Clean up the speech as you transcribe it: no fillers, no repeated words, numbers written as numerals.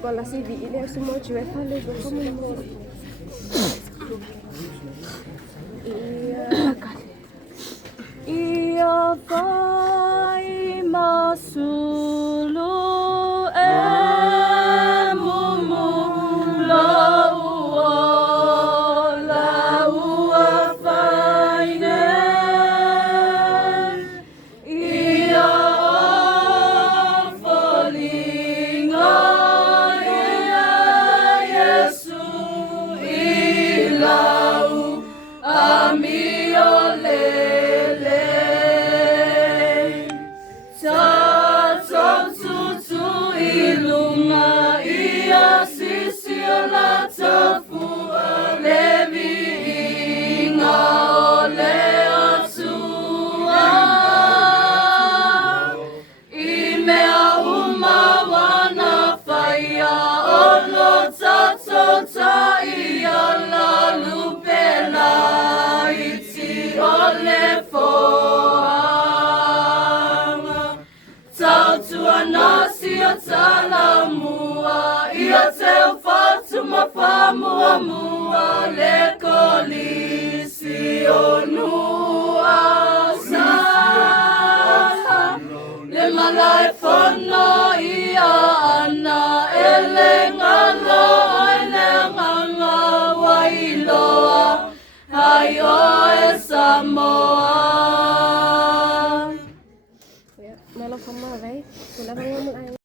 Quella civile su moci e fa le cose come moro. Ia vai masulu emumu laua faine ia folinga ia Yesu ilau amiole Salamua ia teu fatuma famua mua le kolisi onua sa le malai fono ia ana elengalo elenganga wailoa ayo esamoa Melo kemana, Wala kang